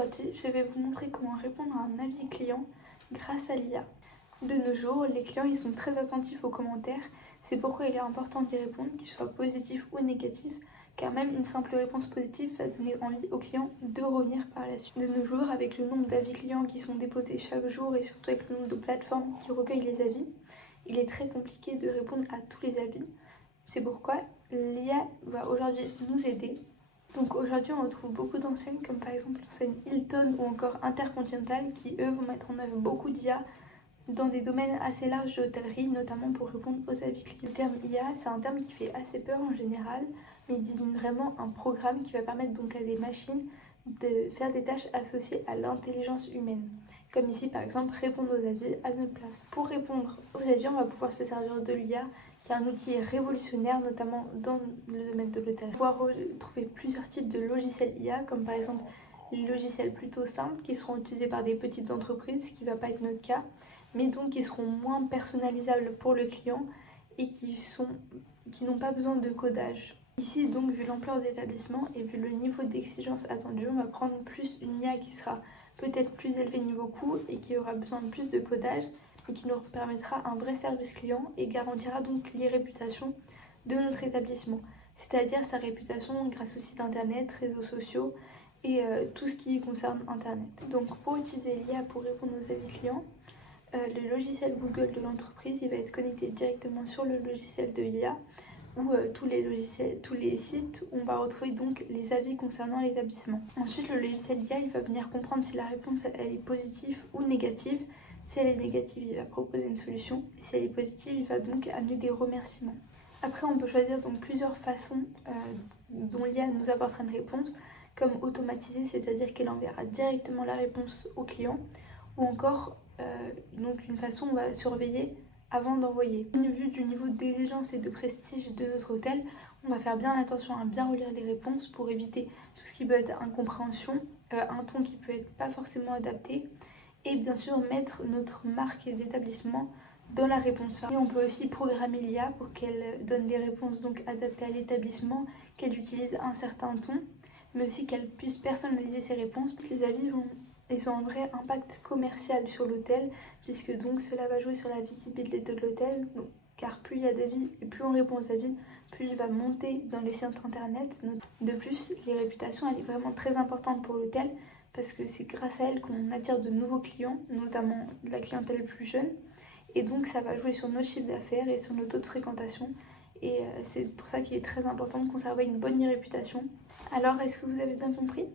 Aujourd'hui, je vais vous montrer comment répondre à un avis client grâce à l'IA. De nos jours, les clients ils sont très attentifs aux commentaires, c'est pourquoi il est important d'y répondre, qu'ils soient positifs ou négatifs, car même une simple réponse positive va donner envie aux clients de revenir par la suite. De nos jours, avec le nombre d'avis clients qui sont déposés chaque jour et surtout avec le nombre de plateformes qui recueillent les avis, il est très compliqué de répondre à tous les avis. C'est pourquoi l'IA va aujourd'hui nous aider. Donc aujourd'hui, on retrouve beaucoup d'enseignes comme par exemple l'enseigne Hilton ou encore Intercontinental qui eux vont mettre en œuvre beaucoup d'IA dans des domaines assez larges de l'hôtellerie, notamment pour répondre aux avis clients. Le terme IA, c'est un terme qui fait assez peur en général, mais il désigne vraiment un programme qui va permettre donc à des machines de faire des tâches associées à l'intelligence humaine. Comme ici par exemple répondre aux avis à notre place. Pour répondre aux avis, on va pouvoir se servir de l'IA qui est un outil révolutionnaire notamment dans le domaine de l'hôtellerie. On va pouvoir trouver plusieurs types de logiciels IA comme par exemple les logiciels plutôt simples qui seront utilisés par des petites entreprises, ce qui ne va pas être notre cas, mais donc qui seront moins personnalisables pour le client et qui n'ont pas besoin de codage. Ici donc, vu l'ampleur de l'établissement et vu le niveau d'exigence attendu, on va prendre plus une IA qui sera peut-être plus élevée niveau coût et qui aura besoin de plus de codage, mais qui nous permettra un vrai service client et garantira donc les réputations de notre établissement, c'est-à-dire sa réputation grâce au site internet, réseaux sociaux et tout ce qui concerne internet. Donc pour utiliser l'IA pour répondre aux avis clients, le logiciel Google de l'entreprise il va être connecté directement sur le logiciel de l'IA ou tous les sites où on va retrouver donc les avis concernant l'établissement. Ensuite, le logiciel d'IA il va venir comprendre si la réponse elle est positive ou négative. Si elle est négative, il va proposer une solution. Et si elle est positive, il va donc amener des remerciements. Après, on peut choisir donc plusieurs façons dont l'IA nous apportera une réponse, comme automatisée, c'est-à-dire qu'elle enverra directement la réponse au client, ou encore donc une façon où on va surveiller avant d'envoyer. Vu du niveau d'exigence et de prestige de notre hôtel, on va faire bien attention à bien relire les réponses pour éviter tout ce qui peut être incompréhension, un ton qui peut être pas forcément adapté, et bien sûr mettre notre marque d'établissement dans la réponse. Et on peut aussi programmer l'IA pour qu'elle donne des réponses donc adaptées à l'établissement, qu'elle utilise un certain ton, mais aussi qu'elle puisse personnaliser ses réponses. Les avis ils ont un vrai impact commercial sur l'hôtel, puisque donc cela va jouer sur la visibilité de l'hôtel, car plus il y a d'avis et plus on répond aux avis, plus il va monter dans les sites internet. De plus, les réputations, elle est vraiment très importante pour l'hôtel, parce que c'est grâce à elle qu'on attire de nouveaux clients, notamment de la clientèle plus jeune, et donc ça va jouer sur nos chiffres d'affaires et sur nos taux de fréquentation, et c'est pour ça qu'il est très important de conserver une bonne réputation. Alors, est-ce que vous avez bien compris ?